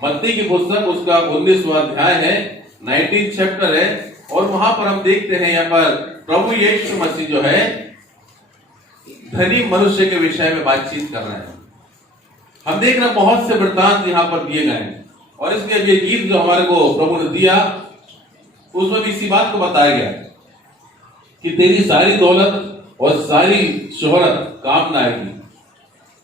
मत्ती की पुस्तक उसका 19वां अध्याय है, 19 चैप्टर है, और वहां पर हम देखते हैं यहाँ पर प्रभु यीशु मसीह जो है धनी मनुष्य के विषय में बातचीत कर रहे हैं। हम देख रहे हैं बहुत से वृत्तांत यहाँ पर दिए गए हैं, और इसलिए ये गीत जो हमारे को प्रभु ने दिया उसमें भी इसी बात को बताया गया कि तेरी सारी दौलत और सारी शोहरत काम ना आएगी,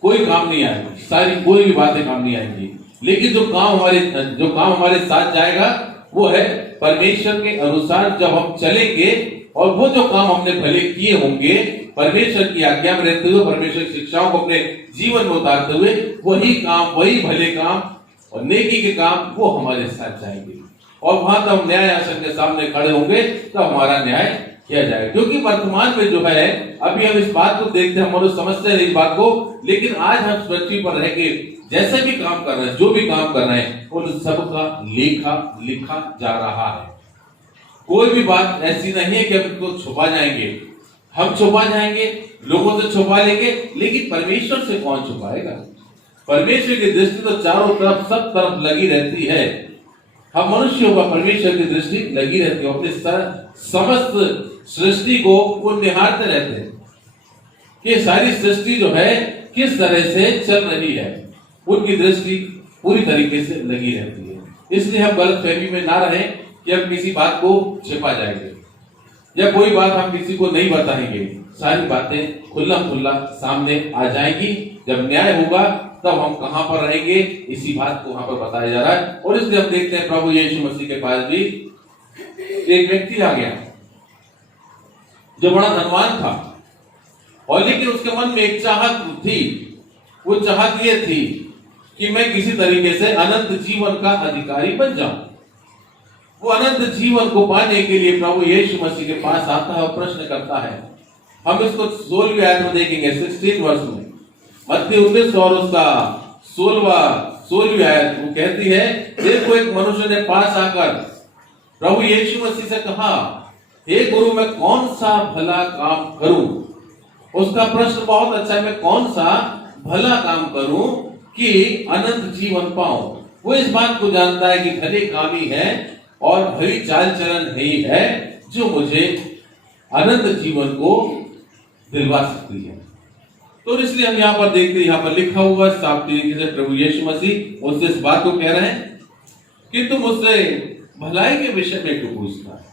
कोई काम नहीं आएगी, सारी कोई भी बातें काम नहीं आएंगी, लेकिन जो काम हमारे साथ जाएगा वो है परमेश्वर के अनुसार जब हम चलेंगे, और वो जो काम हमने भले किए होंगे परमेश्वर की आज्ञा में रहते हुए, परमेश्वर की शिक्षाओं को अपने जीवन में उतारते हुए, वही काम, वही भले काम और नेकी के काम वो हमारे साथ जाएंगे, और वहां तब हम न्याय आसन के सामने खड़े होंगे तो हमारा न्याय किया जाएगा। क्योंकि वर्तमान में जो है अभी हम इस बात को देखते हैं, हम लोग समझते हैं इस बात को, लेकिन आज हम पृथ्वी पर रह के जैसे भी काम कर रहे हैं, जो भी काम कर रहे हैं, उन सबका लेखा लिखा जा रहा है। कोई भी बात ऐसी नहीं है कि हम इसको छुपा जाएंगे, हम छुपा जाएंगे, लोगों से छुपा लेंगे, लेकिन परमेश्वर से कौन छुपाएगा? परमेश्वर की दृष्टि तो चारों तरफ, सब तरफ लगी रहती है। हम मनुष्यों का परमेश्वर की दृष्टि लगी रहती है, अपने समस्त सृष्टि को वो निहारते रहते हैं कि सारी सृष्टि जो है किस तरह से चल रही है, उनकी दृष्टि पूरी तरीके से लगी रहती है। इसलिए हम गलतफहमी में ना रहें कि हम किसी बात को छिपा जाएंगे या कोई बात हम किसी को नहीं बताएंगे। सारी बातें खुल्ला खुल्ला सामने आ जाएंगी। जब न्याय होगा तब हम कहां पर रहेंगे, इसी बात को वहां पर बताया जा रहा है। और इसलिए हम देखते हैं प्रभु यीशु मसीह के पास भी एक व्यक्ति आ गया जो बड़ा धनवान था, और लेकिन उसके मन में एक चाहत थी। वो चाहत ये थी कि मैं किसी तरीके से अनंत जीवन का अधिकारी बन जाऊं। वो अनंत जीवन को पाने के लिए प्रभु यीशु मसीह के पास आता है और प्रश्न करता है। हम इसको 16वीं आयत में देखेंगे, 16 वर्ष में, मत्ती 19 और उसका 16वीं आयत वो कहती है, देखो एक मनुष्य ने पास आकर प्रभु यीशु मसीह से कहा, हे गुरु मैं कौन सा भला काम करूं? उसका प्रश्न बहुत अच्छा है, मैं कौन सा भला काम करूं कि अनंत जीवन पाऊं? वो इस बात को जानता है कि भले काम ही है और भली चाल चलन ही है जो मुझे अनंत जीवन को दिलवा सकती है। तो इसलिए हम यहाँ पर देखते हैं, यहाँ पर लिखा हुआ साफ तरीके से प्रभु यीशु मसीह उससे इस बात को कह रहे हैं कि तुम मुझसे भलाई के विषय में क्यों पूछता है?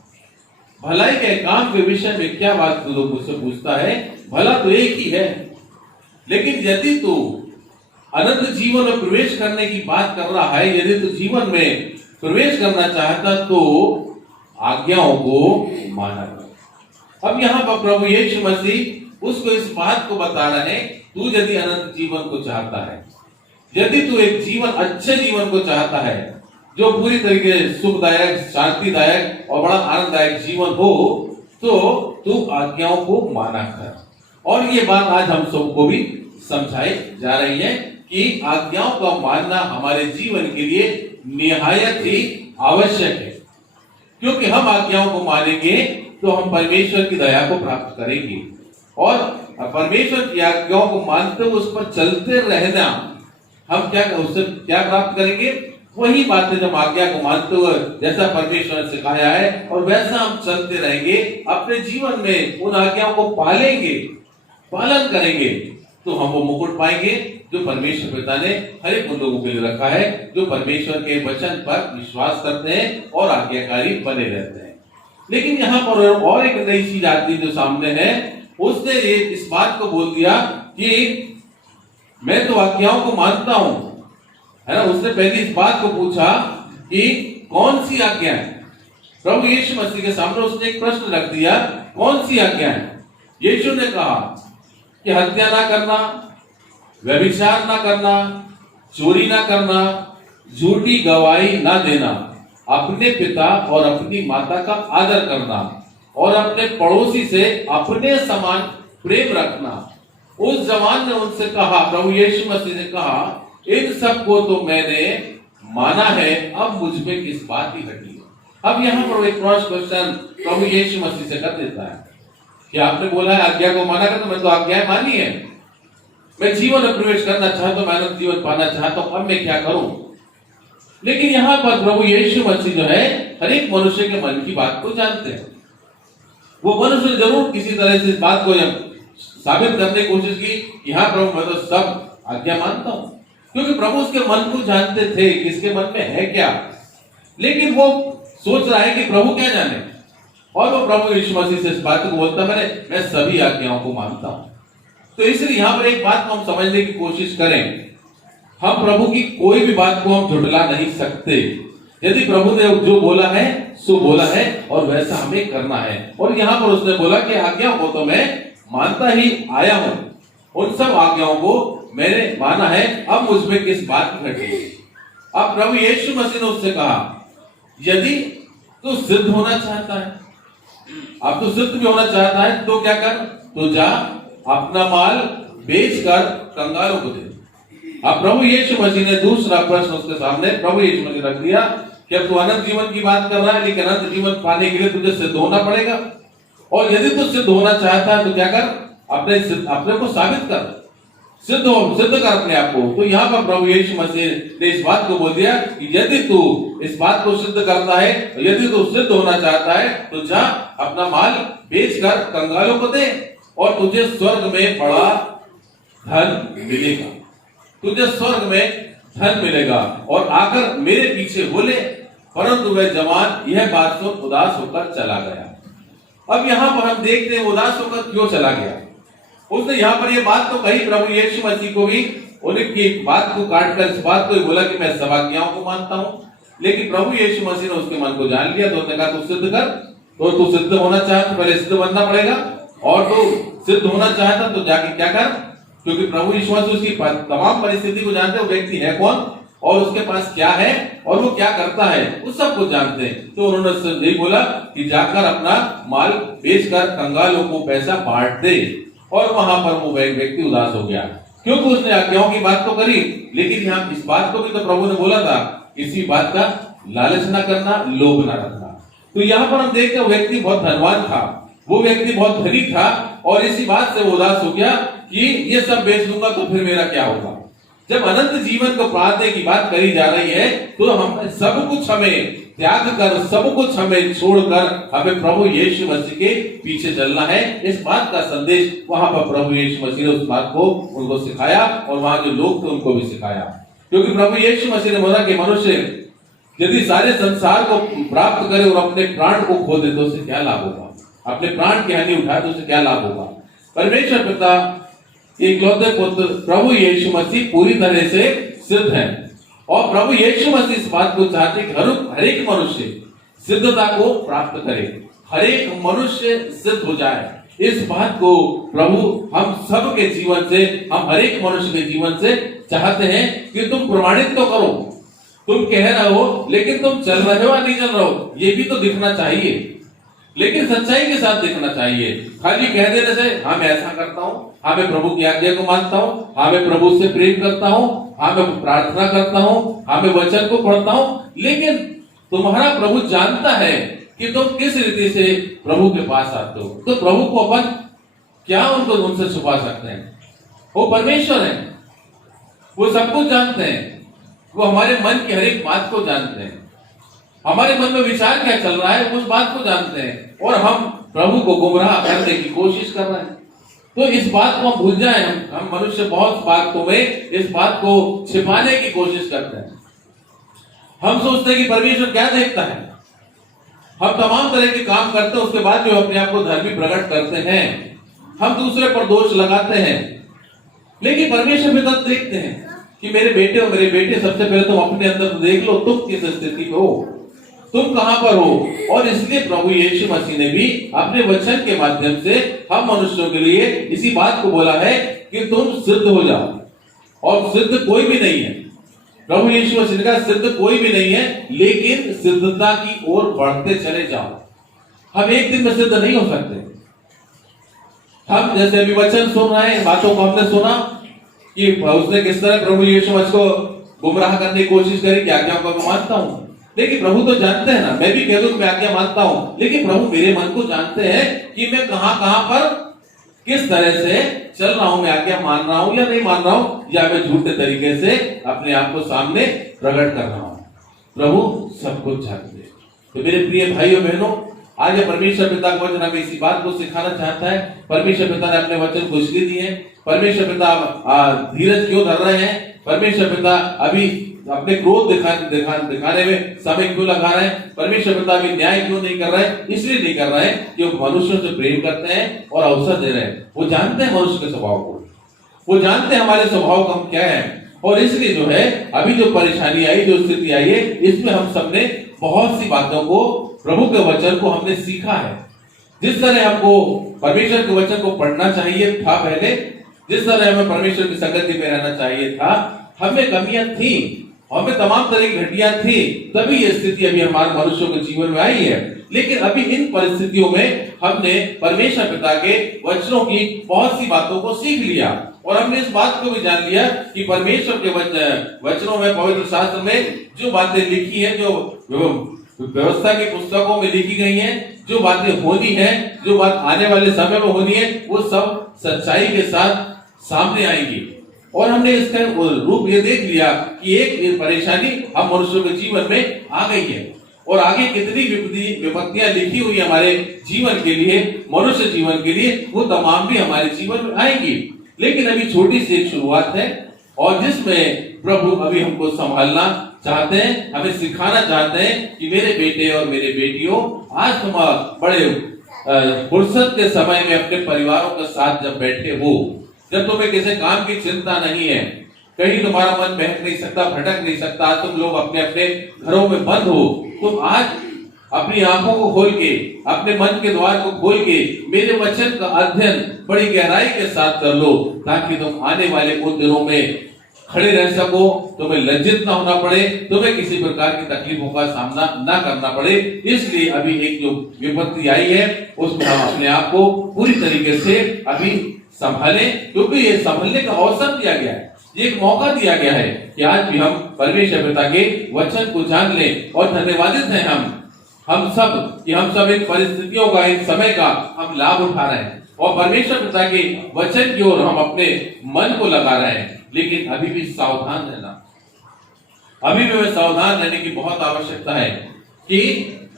भलाई के काम के विषय में क्या बात तू मुझसे पूछता है? भला तो एक ही है, लेकिन यदि तू अनंत जीवन में प्रवेश करने की बात कर रहा है, यदि तू जीवन में प्रवेश करना चाहता तो आज्ञाओं को माना कर। अब यहाँ पर प्रभु यीशु मसीह उसको इस बात को बता रहे हैं, तू यदि अनंत जीवन को चाहता है, यदि तू एक जीवन, अच्छे जीवन को चाहता है जो पूरी तरीके से सुखदायक, शांतिदायक और बड़ा आनंददायक जीवन हो, तो तू आज्ञाओं को माना कर। और ये बात आज हम सबको भी समझाई जा रही है कि आज्ञाओं का मानना हमारे जीवन के लिए निहायत ही आवश्यक है, क्योंकि हम आज्ञाओं को मानेंगे तो हम परमेश्वर की दया को प्राप्त करेंगे, और परमेश्वर की आज्ञाओं को मानते हुए उस पर चलते रहना, हम उससे क्या प्राप्त करेंगे? वही बातें जब आज्ञा को मानते हुए जैसा परमेश्वर ने सिखाया है और वैसा हम चलते रहेंगे, अपने जीवन में उन आज्ञाओं को पालेंगे, पालन करेंगे, तो हम वो मुकुट पाएंगे जो परमेश्वर पिता ने हर एक उन लोगों के लिए रखा है जो परमेश्वर के वचन पर विश्वास करते हैं और आज्ञाकारी बने रहते हैं। लेकिन यहाँ पर और एक नई चीज आती जो सामने है, उसने इस बात को बोल दिया कि मैं तो आज्ञाओं को मानता हूं, है ना। उसने पहले इस बात को पूछा कि कौन सी आज्ञा है? प्रभु यीशु मसीह के सामने उसने एक प्रश्न रख दिया, कौन सी आज्ञा है? यीशु ने कहा कि हत्या ना करना, व्यभिचार ना करना, चोरी ना करना, झूठी गवाही ना देना, अपने पिता और अपनी माता का आदर करना और अपने पड़ोसी से अपने समान प्रेम रखना। उस जवान ने उनसे कहा, प्रभु यीशु मसीह ने कहा, इन सब को तो मैंने माना है, अब मुझ में किस बात की घटी है? अब यहाँ पर एक क्रॉस क्वेश्चन प्रभु यीशु मसीह से कर देता है कि आपने बोला है आज्ञा को माना कर, तो मैं तो आज्ञाएं मानी है, मैं जीवन में प्रवेश करना चाहता हूं, मैं अनंत जीवन पाना चाहता हूं, अब मैं क्या करूं? लेकिन यहाँ पर प्रभु यीशु मसीह जो है हर एक मनुष्य के मन की बात को जानते हैं। वो मनुष्य जरूर किसी तरह से इस बात को साबित करने की कोशिश की कि हाँ प्रभु मैं तो सब आज्ञा मानता हूं, क्योंकि प्रभु उसके मन को जानते थे कि इसके मन में है क्या। लेकिन वो सोच रहा है कि प्रभु क्या जाने, और वो प्रभु यीशु मसीह से इस बात को बोलता मैं सभी आज्ञाओं को मानता हूं। तो इसलिए यहाँ पर एक बात को हम समझने की कोशिश करें, हम प्रभु की कोई भी बात को हम झुठला नहीं सकते। यदि प्रभु ने जो बोला है सो बोला है और वैसा हमें करना है। और यहाँ पर उसने बोला कि आज्ञाओं को तो मैं मानता ही आया हूं, उन सब आज्ञाओं को मैंने माना है, अब मुझमें किस बात की घटी। अब प्रभु यीशु मसीह ने उससे कहा यदि तू सिद्ध होना चाहता है, अब तू सिद्ध भी होना चाहता है तो क्या कर, तू जा अपना माल बेचकर कंगालों को दे। अब प्रभु यीशु मसीह ने दूसरा प्रश्न उसके सामने प्रभु यीशु मसीह रख दिया कि अब तू अनंत जीवन की बात कर रहा है, लेकिन अनंत जीवन पाने के लिए तुझे सिद्ध होना पड़ेगा। और यदि तू सिद्ध होना चाहता है तो क्या कर, अपने को साबित कर, सिद्ध कर अपने आप को। तो यहाँ पर प्रभु यीशु मसीह ने इस बात को बोल दिया कि यदि तू इस बात को सिद्ध करता है, यदि तू सिद्ध होना चाहता है तो जा अपना माल बेचकर कंगालों को दे और तुझे स्वर्ग में बड़ा धन मिलेगा, तुझे स्वर्ग में धन मिलेगा। और आकर मेरे पीछे हो ले। परंतु वह जवान यह बात सुन उदास होकर चला गया। अब यहाँ पर हम देखते हैं उदास होकर क्यों चला गया। उसने यहाँ पर यह बात तो कही प्रभु यीशु मसीह को भी, उनकी बात को काटकर इस बात को बोला कि मैं सब आज्ञाओं को मानता हूं। लेकिन प्रभु यीशु मसीह ने उसके मन को जान लिया, तो उसने कहा तू सिद्ध कर। तो तू सिद्ध होना चाहता तो पहले सिद्ध बनना पड़ेगा, और तू सिद्ध होना चाहता तो जाके क्या कर, क्योंकि प्रभु यीशु मसीह उसकी तमाम परिस्थिति को जानते हैं, वो व्यक्ति है कौन और उसके पास क्या है और वो क्या करता है, उस सब कुछ जानते हैं। तो उन्होंने यही बोला कि जाकर अपना माल बेचकर कंगालों को पैसा बांट दे। और वहां पर वो व्यक्ति उदास हो गया, क्योंकि उसने आज्ञाओं की बात तो करी, लेकिन यहाँ इस बात को भी तो प्रभु ने बोला था किसी बात का लालच ना करना, लोभ ना रखना। तो यहाँ पर हम देखते हैं व्यक्ति बहुत धनवान था, वो व्यक्ति बहुत धनी था, और इसी बात से वो उदास हो गया कि ये सब बेच दूंगा तो फिर मेरा क्या होगा। जब अनंत जीवन को पाने की बात करी जा रही है तो हम सब कुछ हमें त्याग कर, सब कुछ हमें छोड़कर हमें प्रभु यीशु मसीह के पीछे चलना है। इस बात का संदेश वहां पर प्रभु यीशु मसीह ने उस बात को उनको सिखाया, और वहां जो लोग थे उनको भी सिखाया। क्योंकि प्रभु यीशु मसीह ने बोला कि मनुष्य यदि सारे संसार को प्राप्त करे और अपने प्राण को खो दे तो उसे क्या लाभ होगा, अपने प्राण की हानि उठाए तो उसे क्या लाभ होगा। परमेश्वर पिता इकलौते पुत्र प्रभु यीशु मसीह पूरी तरह से सिद्ध है, और प्रभु यीशु मसीह इस बात को चाहते कि हर एक मनुष्य सिद्धता को प्राप्त करे, हर एक मनुष्य सिद्ध हो जाए। इस बात को प्रभु हम सब के जीवन से, हम हर एक मनुष्य के जीवन से चाहते हैं कि तुम प्रमाणित तो करो, तुम कह रहे हो लेकिन तुम चल रहे हो या नहीं चल रहे हो ये भी तो दिखना चाहिए, लेकिन सच्चाई के साथ देखना चाहिए। खाली कह देने से हाँ मैं ऐसा करता हूँ, हाँ मैं प्रभु की आज्ञा को मानता हूँ, हाँ मैं प्रभु से प्रेम करता हूँ, हाँ मैं प्रार्थना करता हूँ, हाँ मैं वचन को पढ़ता हूँ, लेकिन तुम्हारा प्रभु जानता है कि तुम किस रीति से प्रभु के पास आते हो। तो प्रभु को अपन क्या उनसे छुपा सकते हैं, वो परमेश्वर है, वो सब कुछ जानते हैं, वो हमारे मन की हर एक बात को जानते हैं, हमारे मन में विचार क्या चल रहा है उस बात को जानते हैं, और हम प्रभु को गुमराह करने की कोशिश कर रहे हैं। तो इस बात को हम भूल जाए, हम मनुष्य बहुत बातों में इस बात को छिपाने की कोशिश करते हैं। हम सोचते हैं कि परमेश्वर क्या देखता है, हम तमाम तरह के काम करते हैं, उसके बाद जो अपने आप को धर्मी प्रकट करते हैं, हम दूसरे पर दोष लगाते हैं। लेकिन परमेश्वर भी तब देखते हैं कि मेरे बेटे और मेरे बेटे, सबसे पहले तुम अपने अंदर देख लो तुम किस स्थिति में हो, तुम कहां पर हो। और इसलिए प्रभु यीशु मसीह ने भी अपने वचन के माध्यम से हम मनुष्यों के लिए इसी बात को बोला है कि तुम सिद्ध हो जाओ, और सिद्ध कोई भी नहीं है। प्रभु यीशु मसीह ने कहा सिद्ध कोई भी नहीं है, लेकिन सिद्धता की ओर बढ़ते चले जाओ। हम एक दिन में सिद्ध नहीं हो सकते। हम जैसे अभी वचन सुन रहे हैं, बातों को हमने सुना कि उसने किस तरह प्रभु यीशु मसीह को गुमराह करने की कोशिश करी कि आज्ञा को मैं मानता हूं, लेकिन प्रभु तो जानते हैं ना। मैं भी कह दूं मैं आज्ञा मानता हूं, लेकिन प्रभु मेरे मन को जानते हैं कि मैं कहां पर किस तरह से चल रहा हूं, मैं आज्ञा मान रहा हूं या नहीं मान रहा हूं, या मैं झूठे तरीके से अपने आप को सामने प्रकट कर रहा हूं। प्रभु सब कुछ जानते हैं। तो मेरे प्रिय भाइयों बहनों, आज परमेश्वर पिता का वचन हमें इसी बात को सिखाना चाहता है। परमेश्वर पिता ने अपने वचन को इसलिए दिए हैं। परमेश्वर पिता धीरज क्यों धर रहे हैं? परमेश्वर पिता अभी अपने क्रोध दिखाने में समय क्यों लगा रहे हैं? परमेश्वर पिता अभी न्याय क्यों नहीं कर रहे हैं? इसलिए नहीं कर रहे हैं कि वो मनुष्यों से प्रेम करते हैं और अवसर दे रहे हैं। वो जानते हैं मनुष्य के स्वभाव को, वो जानते हैं हमारे स्वभाव का हम क्या है। और इसलिए जो है अभी जो परेशानी आई, जो स्थिति आई है, इसमें हम सबने बहुत सी बातों को, प्रभु के वचन को हमने सीखा है। जिस तरह हमको परमेश्वर के वचन को पढ़ना चाहिए था पहले, जिस तरह हमें परमेश्वर की संगति में रहना चाहिए था, हमें कमियां थी, हमें तमाम तरह की घटियां थी, तभी ये स्थिति अभी हमारे मनुष्यों के जीवन में आई है। लेकिन अभी इन परिस्थितियों में हमने परमेश्वर पिता के वचनों की बहुत सी बातों को सीख लिया और हमने इस बात को भी जान लिया कि परमेश्वर के वचनों में, पवित्र शास्त्र में जो बातें लिखी हैं, जो व्यवस्था की पुस्तकों में लिखी गई हैं, जो बातें होनी है, जो बात आने वाले समय में होनी है, वो सब सच्चाई के साथ सामने आएंगी। और हमने इसका रूप ये देख लिया कि एक परेशानी हम मनुष्यों के जीवन में आ गई है और आगे कितनी विपत्तियां लिखी हुई हमारे जीवन के लिए, मनुष्य जीवन के लिए, वो तमाम भी हमारे जीवन में आएंगी। लेकिन अभी छोटी सी एक शुरुआत है और जिसमें प्रभु अभी हमको संभालना चाहते हैं, हमें सिखाना चाहते हैं कि मेरे बेटे और मेरे बेटियों, आज तुम बड़े फुर्सत के समय में अपने परिवारों के साथ जब बैठे हो, जब तुम्हें किसी काम की चिंता नहीं है, कहीं तुम्हारा मन बहक नहीं सकता, भटक नहीं सकता, तुम लोग अपने अपने घरों में बंद हो, तुम आज अपनी आंखों को खोल के, अपने मन के द्वार को खोल के मेरे वचन का अध्ययन बड़ी गहराई के साथ कर लो, ताकि तुम आने वाले उन दिनों में खड़े रह सको, तुम्हें लज्जित ना होना पड़े, तुम्हें किसी प्रकार की तकलीफों का सामना ना करना पड़े। इसलिए अभी एक जो विपत्ति आई है, उसमें हम अपने आप को पूरी तरीके से अभी संभाले, क्योंकि ये संभलने का अवसर दिया गया है, ये एक मौका दिया गया है कि आज भी हम परमेश्वर पिता के वचन को जान लें। और धन्यवादित हैं हम सब कि हम सब इन परिस्थितियों का, इन समय का हम लाभ उठा रहे हैं और परमेश्वर पिता के वचन की ओर हम अपने मन को लगा रहे हैं। लेकिन अभी भी सावधान रहना, अभी भी हमें सावधान रहने की बहुत आवश्यकता है कि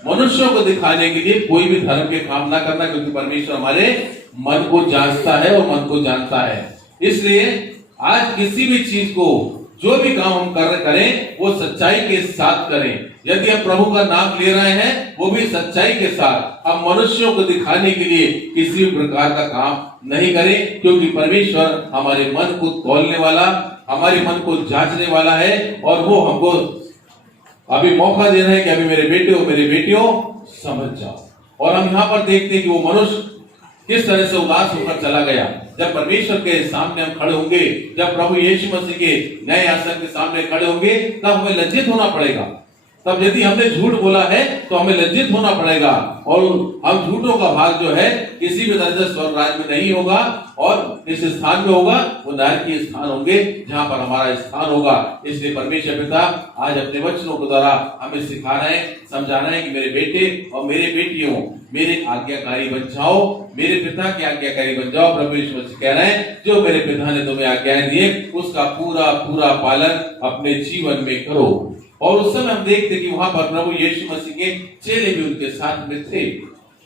मनुष्यों को दिखाने के लिए कोई भी धर्म के काम ना करना, क्योंकि परमेश्वर हमारे मन को जांचता है और मन को जानता है। इसलिए आज किसी भी चीज को, जो भी काम हम करें, वो सच्चाई के साथ करें। यदि हम प्रभु का नाम ले रहे हैं, वो भी सच्चाई के साथ। हम मनुष्यों को दिखाने के लिए किसी भी प्रकार का काम नहीं करें, क्योंकि परमेश्वर हमारे मन को तौलने वाला, हमारे मन को जांचने वाला है और वो हमको अभी मौका दे रहे हैं कि अभी मेरे बेटे और मेरे बेटियों समझ जाओ। और हम यहाँ पर देखते हैं कि वो मनुष्य किस तरह से उदास होकर चला गया। जब परमेश्वर के सामने हम खड़े होंगे, जब प्रभु यीशु मसीह के नए आसन के सामने खड़े होंगे, तब हमें लज्जित होना पड़ेगा। तब यदि हमने झूठ बोला है तो हमें लज्जित होना पड़ेगा और हम झूठों का भाग जो है किसी भी तरह से स्वर्ग राज्य में नहीं होगा और इस स्थान में होगा, वो नरकीय स्थान होंगे जहां पर हमारा स्थान होगा। इसलिए परमेश्वर पिता आज अपने वचनों के द्वारा हमें सिखा रहे हैं, समझा रहे हैं कि मेरे बेटे और मेरे बेटियों, मेरे आज्ञाकारी बन जाओ, मेरे पिता के आज्ञाकारी बन जाओ। प्रभु यीशु मसीह कह रहे हैं, जो मेरे पिता ने तुम्हें आज्ञाएं दी उसका पूरा पूरा पालन अपने जीवन में करो। और उस समय हम देखते कि वहां पर प्रभु यीशु मसीह के चेले भी उनके साथ में थे,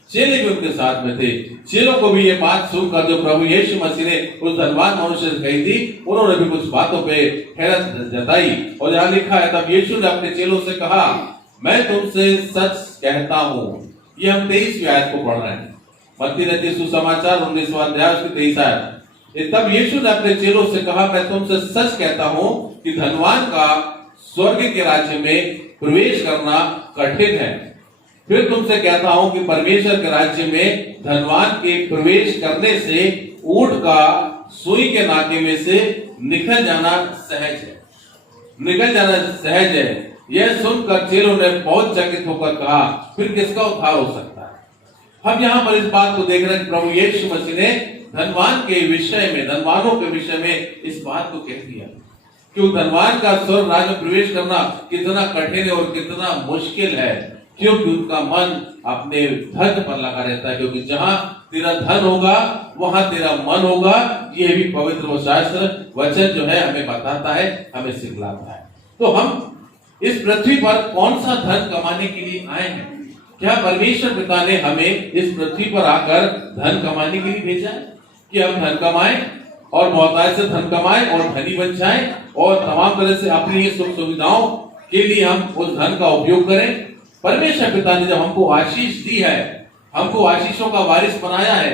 चेले भी उनके साथ में थे। चेलों को भी ये बात सुनकर जो प्रभु यीशु मसीह ने उस धनवान मनुष्य से कही थी, उन्होंने भी कुछ बातों पे हैरत जताई। और यहाँ लिखा है, तब यीशु ने अपने चेलों से कहा, मैं तुमसे सच कहता हूँ। ये हम 23वीं आयत को पढ़ रहे हैं, मत्ती रचित सुसमाचार 19वां अध्याय उसकी 23 आयत। तब यीशु ने अपने चेलों से कहा, मैं तुमसे सच कहता हूँ कि धनवान का स्वर्ग के राज्य में प्रवेश करना कठिन है। फिर तुमसे कहता हूं कि परमेश्वर के राज्य में धनवान के प्रवेश करने से ऊंट का सुई के नाके में से निकल जाना सहज है, निकल जाना सहज है। यह सुनकर चेलों ने बहुत चकित होकर कहा, फिर किसका उद्धार हो सकता है। हम यहाँ पर इस बात को देख रहे हैं, प्रभु यीशु मसीह ने धनवान के विषय में, धनवानों के विषय में इस बात को कह दिया कि धनवान का स्वर्ग राज्य में प्रवेश करना कितना कठिन है और कितना मुश्किल है, क्योंकि उनका मन अपने धन पर लगा रहता है। क्योंकि जहां तेरा धन होगा वहां तेरा मन होगा, ये भी पवित्र शास्त्र वचन जो है हमें बताता है, हमें सिखलाता है। तो हम इस पृथ्वी पर कौन सा धन कमाने के लिए आए हैं? क्या परमेश्वर पिता ने हमें इस पृथ्वी पर आकर धन कमाने के लिए भेजा है कि हम धन कमाएं और बहुतायत से धन कमाएं और धनी बन जाएं और तमाम तरह से अपनी सुख सुविधाओं के लिए हम उस धन का उपयोग करें? परमेश्वर पिता ने जब हमको आशीष दी है, हमको आशीषों का वारिस बनाया है,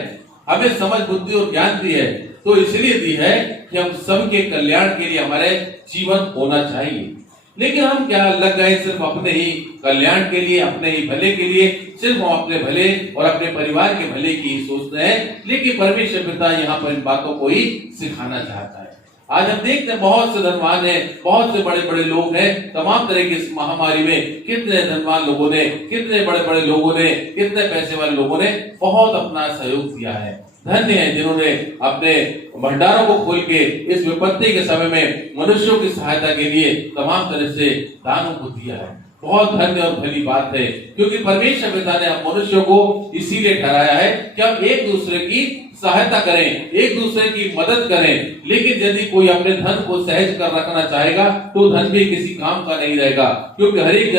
हमें समझ बुद्धि और ज्ञान दी है, तो इसलिए दी है कि हम सबके कल्याण के लिए हमारे जीवन होना चाहिए। लेकिन हम क्या लग गए सिर्फ अपने ही कल्याण के लिए, अपने ही भले के लिए, सिर्फ हम अपने भले और अपने परिवार के भले की ही सोचते हैं। लेकिन परमेश्वर पिता यहाँ पर इन बातों को ही सिखाना चाहता है। आज हम देखते हैं बहुत से धनवान हैं, बहुत से बड़े बड़े लोग हैं, तमाम तरह की इस महामारी में कितने धनवान लोगों ने, कितने बड़े बड़े लोगों ने, कितने पैसे वाले लोगों ने बहुत अपना सहयोग दिया है। धन्य है जिन्होंने अपने भंडारों को खोल के इस विपत्ति के समय में मनुष्यों की सहायता के लिए तमाम तरह से दानों को दिया है। बहुत धन्य और भली बात है, क्योंकि परमेश्वर पिता ने हम मनुष्यों को इसीलिए ठहराया है कि हम एक दूसरे की सहायता करें, एक दूसरे की मदद करें। लेकिन यदि कोई अपने धन को सहज कर रखना चाहेगा तो धन भी किसी काम का नहीं रहेगा, क्योंकि हर एक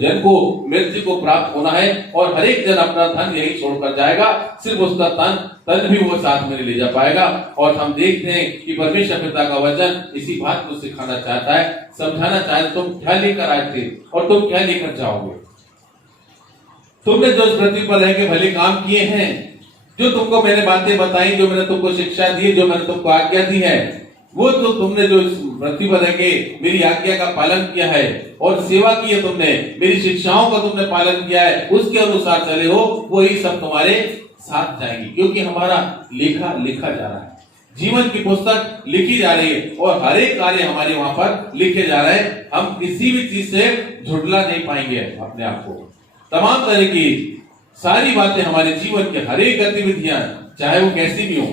जन को मृत्यु को प्राप्त होना है और हर एक जन अपना धन यही छोड़कर जाएगा, सिर्फ उसका तन भी वो साथ में ले जा पाएगा। और हम देखते हैं कि परमेश्वर पिता का वचन इसी बात को सिखाना चाहता है, समझाना चाहता है। तुम क्या लेकर आए थे और तुम क्या लेकर जाओगे? तुमने जो इस पृथ्वी पर रह के भले काम किए हैं, जो तुमको मैंने बातें बताई, जो मैंने तुमको शिक्षा दी, जो मैंने तुमको आज्ञा दी है, वो तो तुमने जो इस पृथ्वी पर रह के मेरी आज्ञा का पालन किया है और सेवा की है, तुमने मेरी शिक्षाओं का तुमने पालन किया है, उसके अनुसार चले हो, वही सब तुम्हारे साथ जाएंगी। क्योंकि हमारा लेखा लिखा जा रहा है, जीवन की पुस्तक लिखी जा रही है और हर एक कार्य हमारे वहां पर लिखे जा रहे हैं। हम किसी भी चीज से झुठला नहीं पाएंगे अपने आप को। तमाम तरह की सारी बातें हमारे जीवन के हर एक गतिविधियां, चाहे वो कैसी भी हो,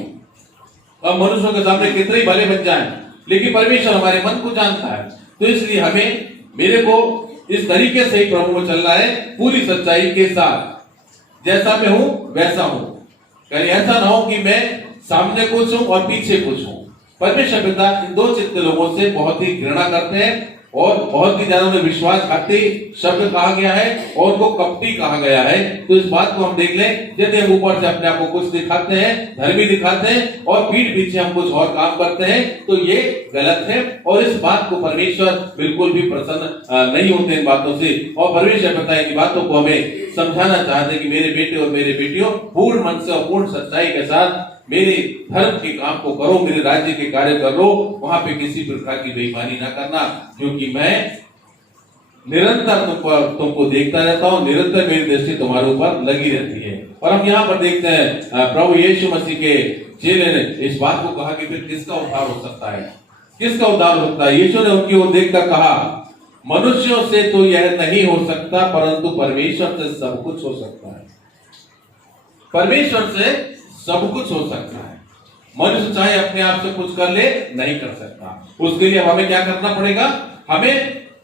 अब मनुष्यों के सामने कितने ही भले बन जाएं, लेकिन परमेश्वर हमारे मन को जानता है। तो इसलिए हमें, मेरे को इस तरीके से ही प्रभु में चलना है, पूरी सच्चाई के साथ। जैसा मैं हूं वैसा हूं, कहीं ऐसा ना हो कि मैं सामने कुछ हूं और पीछे कुछ हूं। परमेश्वर पिता इन दो चित्त लोगों से बहुत ही घृणा करते हैं और बहुत ही ज्यादा उन्हें विश्वासघाती शब्द कहा गया है और उनको कपटी कहा गया है। तो इस बात को हम देख लें, यदि हम ऊपर से अपने आप को कुछ दिखाते हैं, धर्मी दिखाते हैं और पीठ पीछे हम कुछ और काम करते हैं, तो ये गलत है और इस बात को परमेश्वर बिल्कुल भी प्रसन्न नहीं होते इन बातों से। और परमेश्वर पिता इन बातों को हमें समझाना चाहते हैं कि मेरे बेटे और मेरे बेटियों, पूर्ण मन से और पूर्ण सच्चाई के साथ मेरे धर्म के काम को करो, मेरे राज्य के कार्य कर लो, वहां पे किसी प्रकार की बेईमानी ना करना, क्योंकि मैं निरंतर तुमको देखता रहता हूं, निरंतर मेरी दृष्टि तुम्हारे ऊपर लगी रहती है। और हम यहाँ पर देखते हैं प्रभु यीशु मसीह के चेले ने इस बात को कहा कि फिर किसका उद्धार हो सकता है, किसका उद्धार हो सकता है? यीशु ने उनकी ओर देखकर कहा, मनुष्यों से तो यह नहीं हो सकता, परंतु परमेश्वर से सब कुछ हो सकता है। परमेश्वर से सब कुछ हो सकता है। मनुष्य चाहे अपने आप से कुछ कर ले, नहीं कर सकता। उसके लिए हमें क्या करना पड़ेगा? हमें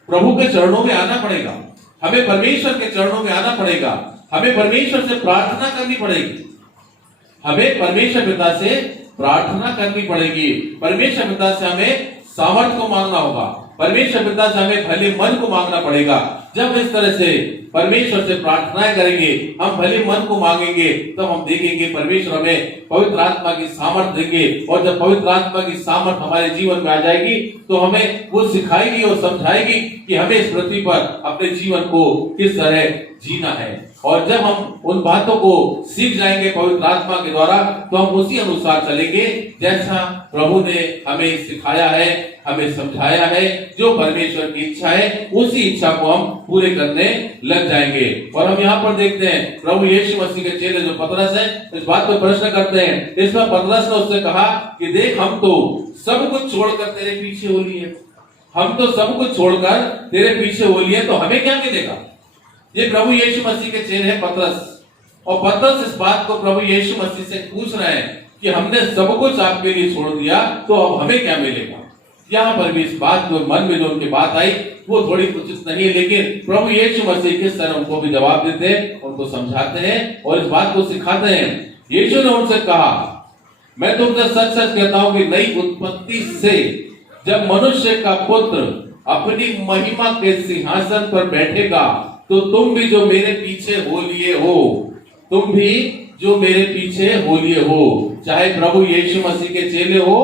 प्रभु के चरणों में आना पड़ेगा, हमें परमेश्वर के चरणों में आना पड़ेगा, हमें परमेश्वर से प्रार्थना करनी पड़ेगी, हमें परमेश्वर पिता से प्रार्थना करनी पड़ेगी। परमेश्वर पिता से हमें सामर्थ्य को मांगना होगा, परमेश्वर पिता से हमें भले मन को मांगना पड़ेगा। जब इस तरह से परमेश्वर से प्रार्थनाएं करेंगे, हम भले मन को मांगेंगे, तब हम देखेंगे परमेश्वर हमें पवित्र आत्मा की सामर्थ्य देंगे। और जब पवित्र आत्मा की सामर्थ्य हमारे जीवन में आ जाएगी, तो हमें वो सिखाएगी और समझाएगी कि हमें इस पृथ्वी पर अपने जीवन को किस तरह जीना है। और जब हम उन बातों को सीख जाएंगे पवित्र आत्मा के द्वारा, तो हम उसी अनुसार चलेंगे जैसा प्रभु ने हमें सिखाया है, हमें समझाया है। जो परमेश्वर की इच्छा है, उसी इच्छा को हम पूरे करने लग जाएंगे। और हम यहाँ पर देखते हैं प्रभु यीशु मसीह के चेले जो पतरस है, इस बात पर प्रश्न करते हैं। इसमें पतरस ने उससे कहा कि देख, हम तो सब कुछ छोड़कर तेरे पीछे हो लिए, हम तो सब कुछ छोड़कर तेरे पीछे हो लिए, तो हमें क्या मिलेगा? ये प्रभु यीशु मसीह के चेले हैं पतरस, और पतरस इस बात को प्रभु यीशु मसीह से पूछ रहे हैं कि हमने सब कुछ आपके लिए छोड़ दिया, तो अब हमें क्या मिलेगा? यहाँ पर भी इस बात को मन में जो उनकी बात आई, वो थोड़ी उचित नहीं है, लेकिन प्रभु यीशु मसीह किस तरह उनको भी जवाब देते हैं, उनको समझाते हैं और इस बात को सिखाते हैं। यीशु ने उनसे कहा, मैं तुमसे सच सच कहता हूं कि नई उत्पत्ति से जब मनुष्य का पुत्र अपनी महिमा के सिंहासन पर बैठेगा, तो तुम भी जो मेरे पीछे हो लिए हो, तुम भी जो मेरे पीछे हो लिए हो, चाहे प्रभु यीशु मसीह के चेले हो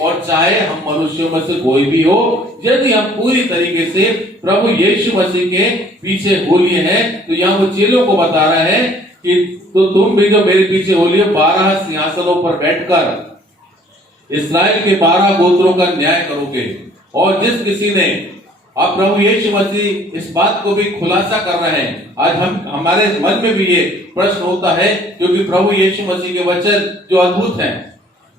और चाहे हम मनुष्यों में से कोई भी हो, यदि हम पूरी तरीके से प्रभु यीशु मसीह के पीछे हो लिए हैं, तो यहाँ वो चेलों को बता रहा है कि तो तुम भी जो मेरे पीछे हो लिए 12 सिंहासनों पर बैठकर इस्राएल के 12 गोत्रों का न्याय करोगे। और जिस किसी ने, अब प्रभु यीशु मसीह इस बात को भी खुलासा कर रहे हैं। आज हमारे मन में भी ये प्रश्न होता है, क्योंकि प्रभु यीशु मसीह के वचन जो अद्भुत हैं।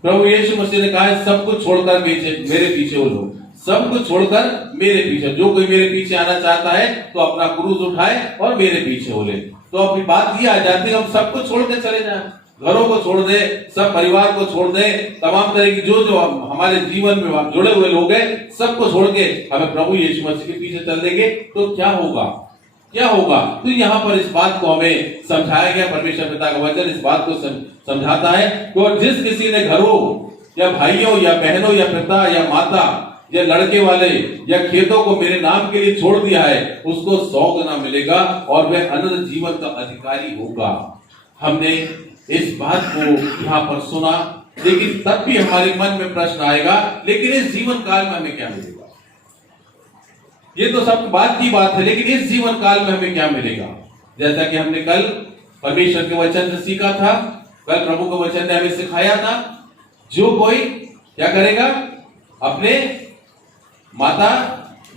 प्रभु यीशु मसीह ने कहा है सब कुछ छोड़कर मेरे पीछे हो लो, सब कुछ छोड़कर मेरे पीछे, जो कोई मेरे पीछे आना चाहता है तो अपना क्रूस उठाए और मेरे पीछे हो ले। तो अभी बात ये आ जाती है, हम सब कुछ छोड़ के चले जाए, घरों को छोड़ दे, सब परिवार को छोड़ दे, तमाम तरह की जो हमारे जीवन में जुड़े हुए लोग हैं, सबको छोड़ के हमें प्रभु यीशु मसीह के पीछे चल देंगे तो क्या होगा, क्या होगा? तो यहाँ पर इस बात को हमें समझाया गया। परमेश्वर पिता का वचन इस बात को समझाता है कि जिस किसी ने घरों या भाइयों या बहनों या पिता या माता या लड़के वाले या खेतों को मेरे नाम के लिए छोड़ दिया है, उसको 100 गुना मिलेगा और वह अनंत जीवन का अधिकारी होगा। हमने इस बात को यहाँ पर सुना, लेकिन तब भी हमारे मन में प्रश्न आएगा, लेकिन इस जीवन काल में हमें क्या मिलेगा? ये तो सब बात की बात है, लेकिन इस जीवन काल में हमें क्या मिलेगा? जैसा कि हमने कल परमेश्वर के वचन से सीखा था, कल प्रभु के वचन ने हमें सिखाया था, जो कोई क्या करेगा, अपने माता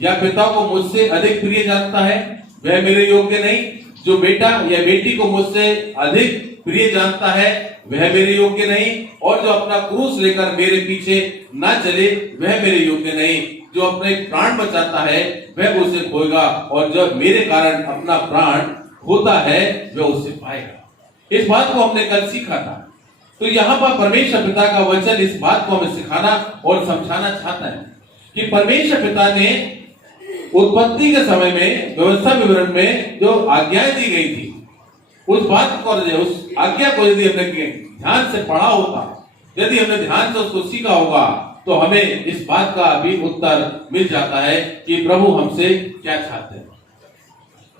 या पिता को मुझसे अधिक प्रिय जानता है वह मेरे योग्य नहीं, जो बेटा या बेटी को मुझसे अधिक प्रिय जानता है वह मेरे योग्य नहीं, और जो अपना क्रूस लेकर मेरे पीछे ना चले वह मेरे योग्य नहीं। जो अपने प्राण बचाता है वह उसे खोएगा, और जो मेरे कारण अपना प्राण खोता है वह उसे पाएगा। इस बात को हमने कल सीखा था। तो यहाँ पर परमेश्वर पिता का वचन इस बात को हमें सिखाना और समझाना चाहता है कि परमेश्वर पिता ने उत्पत्ति के समय में व्यवस्था विवरण में जो आज्ञाएं दी गई थी, उस बात को, उस आज्ञा को यदि हमने ध्यान से पढ़ा होगा, यदि हमने ध्यान से उसको सीखा होगा, तो हमें इस बात का भी उत्तर मिल जाता है कि प्रभु हमसे क्या चाहते हैं,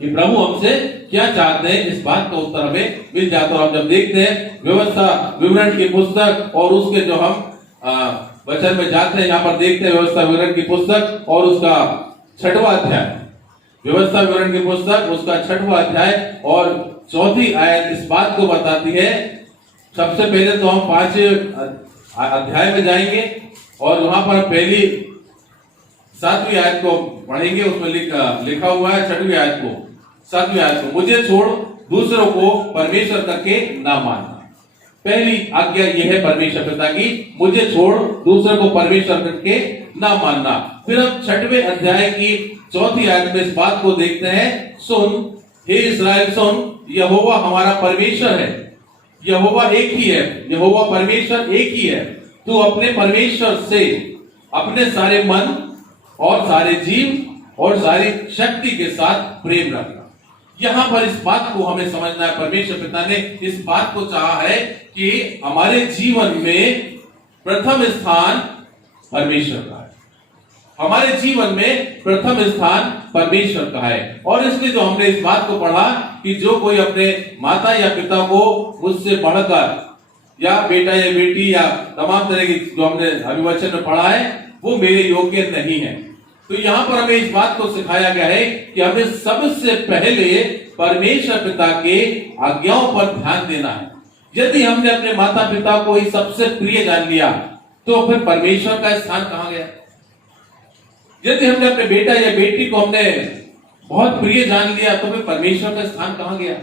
कि प्रभु हमसे क्या चाहते हैं। इस बात का उत्तर हमें मिल जाता है। और हम जब देखते हैं व्यवस्था विवरण की पुस्तक और उसके जो हम वचन में जाते हैं, यहाँ पर देखते हैं व्यवस्था विवरण की पुस्तक और उसका 6वां अध्याय, व्यवस्था विवरण की पुस्तक उसका 6वां अध्याय और 4वीं आयत इस बात को बताती है। सबसे पहले तो हम 5वें अध्याय में जाएंगे और वहां पर पहली 7वीं आयत को पढ़ेंगे। उसमें लिखा हुआ है 6वीं आयत को, 7वीं आयत को, मुझे छोड़ दूसरों को परमेश्वर करके ना मानना। पहली आज्ञा यह है परमेश्वर पिता की, मुझे छोड़ दूसरे को परमेश्वर करके ना मानना। फिर हम 6वें अध्याय की 4वीं आयत में इस बात को देखते हैं, सुन हे इस्राएल सुन, यहोवा हमारा परमेश्वर है, यहोवा एक ही है, यहोवा परमेश्वर एक ही है। तू अपने परमेश्वर से अपने सारे मन और सारे जीव और सारी शक्ति के साथ प्रेम रखना। यहां पर इस बात को हमें समझना है, परमेश्वर पिता ने इस बात को चाहा है कि हमारे जीवन में प्रथम स्थान परमेश्वर का है, हमारे जीवन में प्रथम स्थान परमेश्वर का है। और इसलिए जो हमने इस बात को पढ़ा कि जो कोई अपने माता या पिता को मुझसे बढ़कर, या बेटा या बेटी या तमाम तरह की जो हमने अभिवचन में पढ़ा है, वो मेरे योग्य नहीं है। तो यहाँ पर हमें इस बात को सिखाया गया है कि हमें सबसे पहले परमेश्वर पिता के आज्ञाओं पर ध्यान देना है। यदि हमने अपने माता पिता को ही सबसे प्रिय जान लिया, तो फिर परमेश्वर का स्थान कहां गया? यदि हमने अपने बेटा या बेटी को हमने बहुत प्रिय जान लिया, तो फिर परमेश्वर का स्थान कहां गया?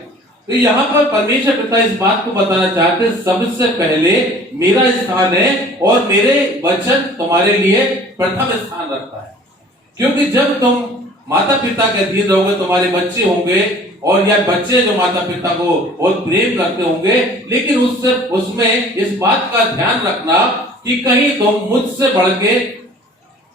तो यहाँ पर परमेश्वर पिता इस बात को बताना चाहते हैं, सबसे पहले मेरा स्थान है और मेरे वचन तुम्हारे लिए प्रथम स्थान रखता है। क्योंकि जब तुम माता पिता के अधीन रहोगे, तुम्हारे बच्चे होंगे, और या बच्चे जो माता पिता को बहुत प्रेम करते होंगे, लेकिन उसमें इस बात का ध्यान रखना कि कहीं तुम मुझसे बढ़ के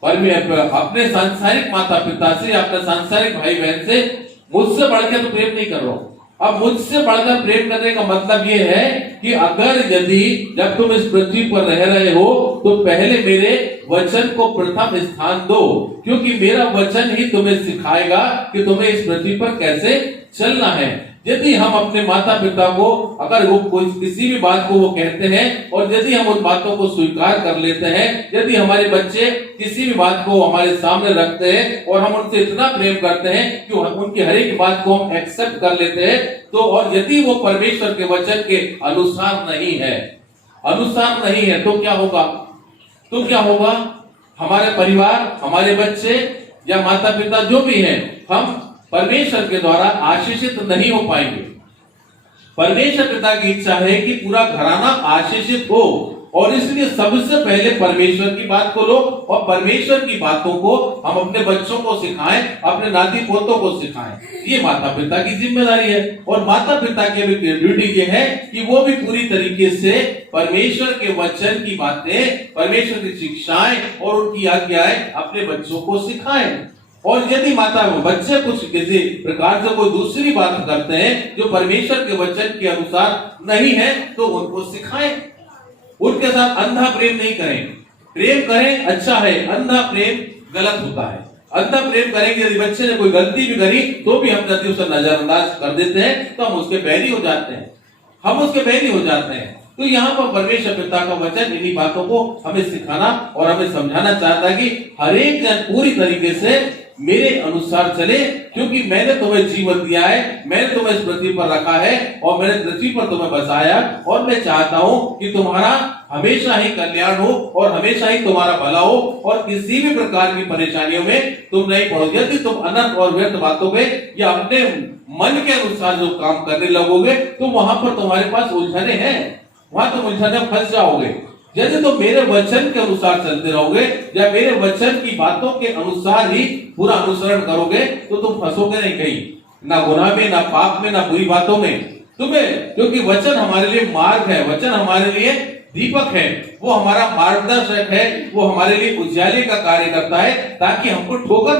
अपने सांसारिक माता पिता से, अपने सांसारिक भाई बहन से मुझसे बढ़ के तो प्रेम नहीं कर रहे हो। अब मुझसे बढ़कर प्रेम करने का मतलब यह है कि अगर यदि जब तुम इस पृथ्वी पर रह रहे हो, तो पहले मेरे वचन को प्रथम स्थान दो, क्योंकि मेरा वचन ही तुम्हें सिखाएगा कि तुम्हें इस पृथ्वी पर कैसे चलना है। यदि हम अपने माता पिता को अगर वो कोई किसी भी बात को वो कहते हैं और यदि हम उन बातों को स्वीकार कर लेते हैं, यदि हमारे बच्चे किसी भी बात को हमारे सामने रखते हैं और हम उनसे इतना प्रेम करते हैं कि उनकी हर एक बात को हम एक्सेप्ट कर लेते हैं, तो और यदि वो परमेश्वर के वचन के अनुसार नहीं है तो क्या होगा? हमारे परिवार, हमारे बच्चे या माता पिता जो भी हैं, हम परमेश्वर के द्वारा आशीषित नहीं हो पाएंगे। परमेश्वर पिता की इच्छा है कि पूरा घराना आशीषित हो, और इसलिए सबसे पहले परमेश्वर की बात को लो और परमेश्वर की बातों को हम अपने बच्चों को सिखाएं, अपने नाती पोतों को सिखाएं। ये माता पिता की जिम्मेदारी है। और माता पिता की भी ड्यूटी ये है कि वो भी पूरी तरीके से परमेश्वर के वचन की बातें, परमेश्वर की शिक्षाएं और उनकी आज्ञाएं अपने बच्चों को सिखाएं। और यदि बच्चे कुछ किसी प्रकार से कोई दूसरी बात करते हैं जो परमेश्वर के वचन के अनुसार नहीं है, तो उनको सिखाएं। उनके साथ अंधा प्रेम नहीं करें। प्रेम करें, अच्छा है, अंधा प्रेम गलत होता है। अंधा प्रेम करेंगे, यदि बच्चे ने कोई गलती भी करी तो भी हम जल्दी उसे नजरअंदाज कर देते हैं, तो हम उसके बैरी हो जाते हैं। तो यहाँ पर परमेश्वर पिता का वचन इन्हीं बातों को हमें सिखाना और हमें समझाना चाहता है कि हर एक जन पूरी तरीके से मेरे अनुसार चले, क्योंकि मैंने तुम्हें जीवन दिया है, मैंने तुम्हें इस पृथ्वी पर रखा है और मैंने पृथ्वी पर तुम्हें बसाया, और मैं चाहता हूं कि तुम्हारा हमेशा ही कल्याण हो और हमेशा ही तुम्हारा भला हो और किसी भी प्रकार की परेशानियों में तुम नहीं पड़ो। यदि तुम अनंत और व्यर्थ बातों पे या अपने मन के अनुसार जो काम करने लगोगे तो वहां पर तुम्हारे पास उलझने हैं, वहां तुम उलझने में फंस जाओगे। यदि तुम मेरे वचन के अनुसार चलते रहोगे या मेरे वचन की बातों के अनुसार ही पूरा अनुसरण करोगे तो तुम फंसोगे नहीं कहीं, ना गुनाह में, ना पाप में, ना बुरी बातों में तुम्हें, क्योंकि वचन हमारे लिए मार्ग है, वचन हमारे लिए दीपक है, वो हमारा मार्गदर्शक है, वो हमारे लिए उजाले का कार्य करता है ताकि हमको ठोकर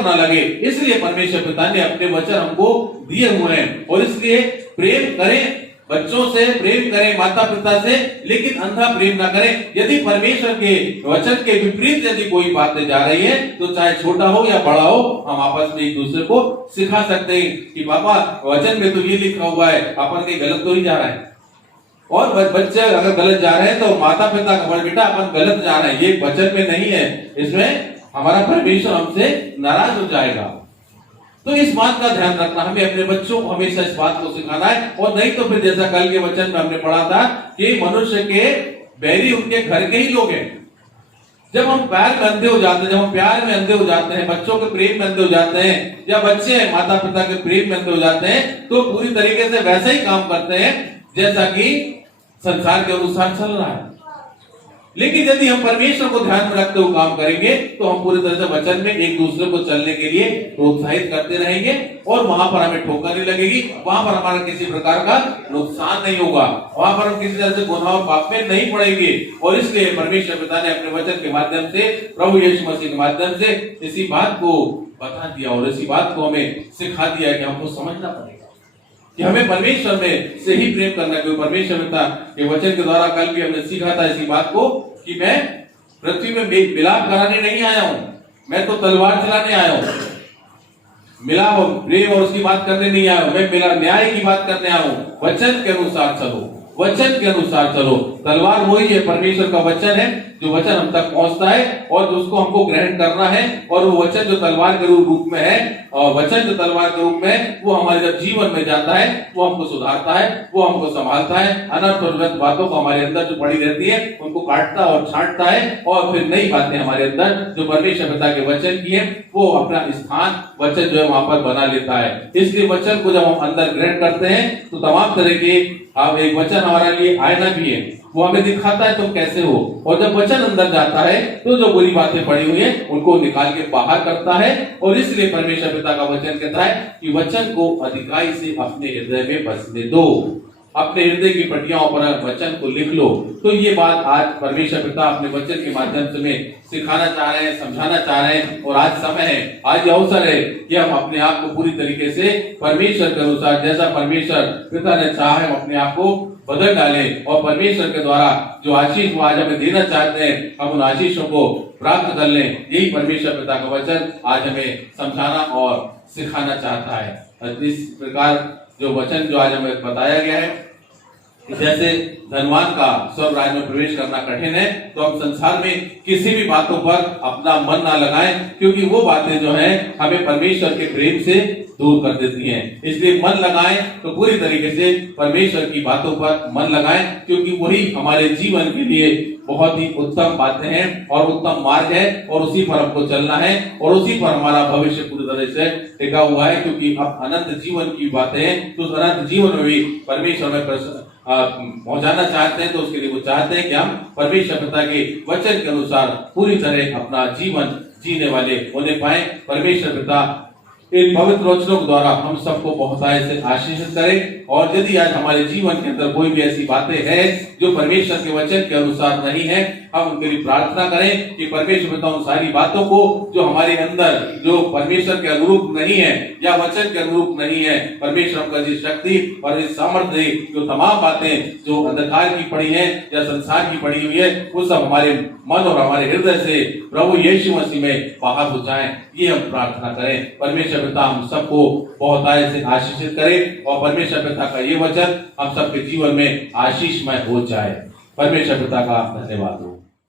ना लगे। इसलिए परमेश्वर पिता ने अपने वचन हमको दिए हुए हैं, और इसलिए प्रेम करें, बच्चों से प्रेम करें, माता पिता से, लेकिन अंधा प्रेम ना करें। यदि परमेश्वर के वचन के विपरीत यदि कोई बातें जा रही है तो चाहे छोटा हो या बड़ा हो, हम आपस में एक दूसरे को सिखा सकते हैं कि पापा वचन में तो ये लिखा हुआ है, अपन कहीं गलत तो नहीं जा रहा है। और बच्चे अगर गलत जा रहे हैं तो माता पिता का बोल, बेटा अपन गलत जा रहे हैं, ये वचन में नहीं है, इसमें हमारा परमेश्वर हमसे नाराज हो जाएगा। तो इस बात का ध्यान रखना, हमें अपने बच्चों को हमेशा इस बात को सिखाना है। और नहीं तो फिर जैसा कल के वचन में हमने पढ़ा था कि मनुष्य के बैरी उनके घर के ही लोग हैं। जब हम प्यार में अंधे हो जाते हैं, जब हम प्यार में अंधे हो जाते हैं, बच्चों के प्रेम में अंधे हो जाते हैं, या बच्चे माता पिता के प्रेम में अंधे हो जाते हैं, तो पूरी तरीके से वैसा ही काम करते हैं जैसा कि संसार के अनुसार चल रहा है। लेकिन यदि हम परमेश्वर को ध्यान में रखते हुए काम करेंगे तो हम पूरी तरह से वचन में एक दूसरे को चलने के लिए प्रोत्साहित करते रहेंगे, और वहां पर हमें ठोकर नहीं लगेगी, वहां पर हमारा किसी प्रकार का नुकसान नहीं होगा, वहां पर हम किसी तरह से गुनाह और पाप में नहीं पड़ेंगे। और इसलिए परमेश्वर पिता ने अपने वचन के माध्यम से, प्रभु यीशु मसीह के माध्यम से इसी बात को बता दिया और इसी बात को हमें सिखा दिया कि हमको समझना पड़ेगा कि हमें परमेश्वर में से ही प्रेम करना है। परमेश्वर पिता के वचन के द्वारा कल भी हमने सीखा था इसी बात को कि मैं पृथ्वी में मिलाप कराने नहीं आया हूं, मैं तो तलवार चलाने आया हूं। मिलाप प्रेम और उसकी बात करने नहीं आया हूं, मैं मिला न्याय की बात करने आया हूं। वचन के अनुसार चलो, वचन के अनुसार चलो। तलवार वही है, परमेश्वर का वचन है, जो वचन हम तक पहुंचता है और उसको हमको ग्रहण करना है। और वो वचन जो तलवार के रूप में है, और वचन जो तलवार के रूप में है, वो हमारे जब जीवन में जाता है वो हमको सुधारता है, वो हमको संभालता है। अनर्थ और गलत बातों को हमारे अंदर जो पड़ी रहती है उनको काटता और छांटता है, और फिर नई बातें हमारे अंदर जो परमेश्वर पिता के वचन की है वो अपना स्थान वचन जो है वहां पर बना लेता है। इसलिए वचन को जब हम अंदर ग्रहण करते हैं तो तमाम तरह के अब एक वचन हमारे लिए आईना भी है, वो हमें दिखाता है तुम कैसे हो। और जब वचन अंदर जाता है तो जो बुरी बातें पड़ी हुई है उनको निकाल के बाहर करता है। और इसलिए परमेश्वर पिता का वचन कहता है कि वचन को अधिकाई से अपने हृदय में बसने दो। अपने हृदय की पटियाओं पर वचन को लिख लो। तो ये बात आज परमेश्वर पिता अपने वचन के माध्यम से में सिखाना चाह रहे हैं, समझाना चाह रहे हैं। और आज समय है, आज ये अवसर है कि हम अपने आप को पूरी तरीके से परमेश्वर के अनुसार, जैसा परमेश्वर पिता ने चाहा है, हम अपने आप को बदल डालें और परमेश्वर के द्वारा जो आशीष वो आज हमें देना चाहते हैं, हम उन आशीषों को प्राप्त कर लें। यही परमेश्वर पिता का वचन आज हमें समझाना और सिखाना चाहता है। इस प्रकार जो वचन जो आज हमें बताया गया है, जैसे धनवान का स्वर्ग राज्य में प्रवेश करना कठिन है, तो हम संसार में किसी भी बातों पर अपना मन ना लगाएं, क्योंकि वो बातें जो हैं हमें परमेश्वर के प्रेम से दूर कर देती हैं। इसलिए मन लगाएं तो पूरी तरीके से परमेश्वर की बातों पर मन लगाएं, क्योंकि वही हमारे जीवन के लिए बहुत ही उत्तम बातें हैं और उत्तम मार्ग है, और उसी पर हमको चलना है और उसी पर हमारा भविष्य पूरी तरह से टिका हुआ है। क्योंकि अब अनंत जीवन की बातें हैं, तो उस अनंत जीवन में भी परमेश्वर में पहुंचाना चाहते हैं। तो उसके लिए वो चाहते हैं कि हम परमेश्वर पिता के वचन के अनुसार पूरी तरह अपना जीवन जीने वाले होने पाए। परमेश्वर पिता इन पवित्र वचनों के द्वारा हम सबको बहुतायत से आशीषित करें। और यदि आज हमारे जीवन के अंदर कोई भी ऐसी बातें हैं जो परमेश्वर के वचन के अनुसार नहीं है, हम उनके लिए प्रार्थना करें कि परमेश्वर पिता उन सारी बातों को जो हमारे अंदर जो परमेश्वर के अनुरूप नहीं है या वचन के अनुरूप नहीं है, परमेश्वर हमको जी शक्ति और इस सामर्थ्य दे, जो तमाम बातें जो अंधकार की पड़ी है या संसार की पड़ी हुई है, वो सब हमारे मन और हमारे हृदय से प्रभु यीशु मसीह में बाहर हो जाएं। ये हम प्रार्थना करें। परमेश्वर पिता हम सबको बहुतायत से आशीषित करे और परमेश्वर पिता का ये वचन हम सबके जीवन में आशीषमय हो जाए। परमेश्वर पिता का धन्यवाद हो।